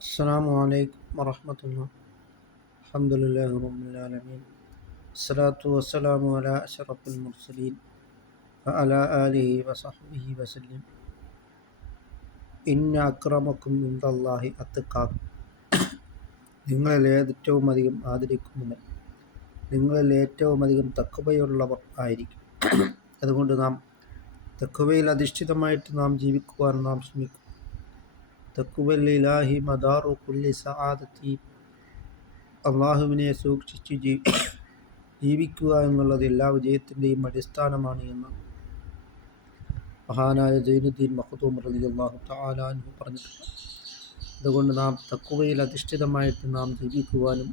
السلام عليكم ورحمة الله الحمد لله رب العالمين الصلاة والسلام على أشرف المرسلين وعلى آله وصحبه وسلم ഇന്ന അക്രമക്കും ഇന്ദല്ലാഹി അത്തക്കാക്കും നിങ്ങളിൽ ഏറ്റവും അധികം ആദരിക്കുന്നവൻ നിങ്ങളിൽ ഏറ്റവും അധികം തക്കവയുള്ളവർ ആയിരിക്കും അതുകൊണ്ട് നാം തക്കവയിൽ അധിഷ്ഠിതമായിട്ട് നാം ജീവിക്കുവാൻ നാം ശ്രമിക്കും തക്കുവല്ലാഹി മദാറു കുല്ലി സആദത്തി അള്ളാഹുവിനെ സൂക്ഷിച്ച് ജീ ജീവിക്കുക എന്നുള്ളത് എല്ലാ വിജയത്തിന്റെയും അടിസ്ഥാനമാണ് എന്ന് മഹാനായ ജൈനുദ്ദീൻ മഹദൂം റലി അള്ളാഹു താലാൻഹു പറഞ്ഞിട്ടുണ്ട്. അതുകൊണ്ട് നാം തക്കുവയിൽ അധിഷ്ഠിതമായിട്ട് നാം ജീവിക്കുവാനും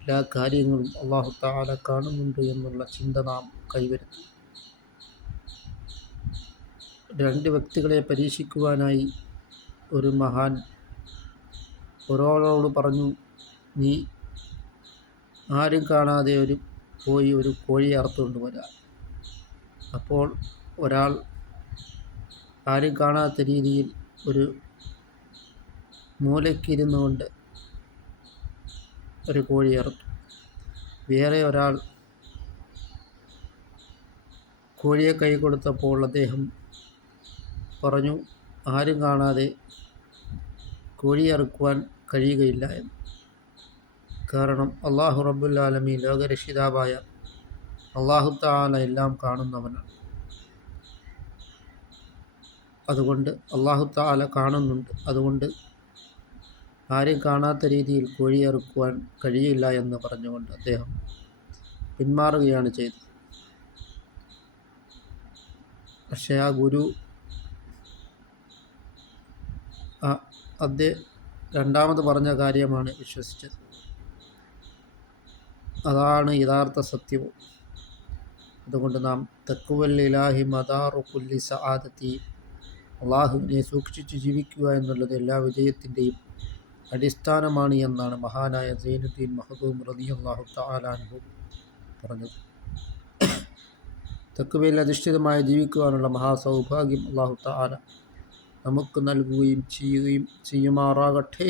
എല്ലാ കാര്യങ്ങളും അള്ളാഹു താല കാണുന്നുണ്ട് എന്നുള്ള ചിന്ത നാം കൈവരുത്തും. രണ്ട് വ്യക്തികളെ പരീക്ഷിക്കുവാനായി ഒരു മഹാൻ ഒരാളോട് പറഞ്ഞു നീ ആരും കാണാതെ ഒരു പോയി ഒരു കോഴി അറുത്തുകൊണ്ട് വരാം അപ്പോൾ ഒരാൾ ആരും കാണാത്ത രീതിയിൽ ഒരു മൂലയ്ക്കിരുന്നു കൊണ്ട് ഒരു കോഴി അറുത്തു. വേറെ ഒരാൾ കോഴിയെ കൈ കൊടുത്തപ്പോൾ അദ്ദേഹം പറഞ്ഞു ആരും കാണാതെ കോഴി അറുക്കുവാൻ കഴിയുകയില്ല എന്ന്. കാരണം അള്ളാഹു റബ്ബുല്ലാലമി ലോകരക്ഷിതാവായ അള്ളാഹു താല എല്ലാം കാണുന്നവനാണ്. അതുകൊണ്ട് അള്ളാഹു താല കാണുന്നുണ്ട്. അതുകൊണ്ട് ആരും കാണാത്ത രീതിയിൽ കോഴി അറുക്കുവാൻ കഴിയില്ല എന്ന് പറഞ്ഞുകൊണ്ട് അദ്ദേഹം പിന്മാറുകയാണ് ചെയ്തത്. പക്ഷേ ആ ഗുരു അദ്ദേഹം രണ്ടാമത് പറഞ്ഞ കാര്യമാണ് വിശ്വസിച്ചത്. അതാണ് യഥാർത്ഥ സത്യവും. അതുകൊണ്ട് നാം തെക്കുവല്ലാഹി മദാറു കുല്ലി സആദത്തി അള്ളാഹുവിനെ സൂക്ഷിച്ച് ജീവിക്കുക എന്നുള്ളത് എല്ലാ വിജയത്തിന്റെയും അടിസ്ഥാനമാണ് എന്നാണ് മഹാനായ സൈനുദ്ദീൻ മഹദൂം റതി അള്ളാഹു താലാൻഹു പറഞ്ഞത്. തെക്കുവയിൽ അധിഷ്ഠിതമായി ജീവിക്കുവാനുള്ള മഹാസൗഭാഗ്യം അള്ളാഹു താല നമുക്ക് നൽകുകയും ചെയ്യുകയും ചെയ്യുമാറാകട്ടെ.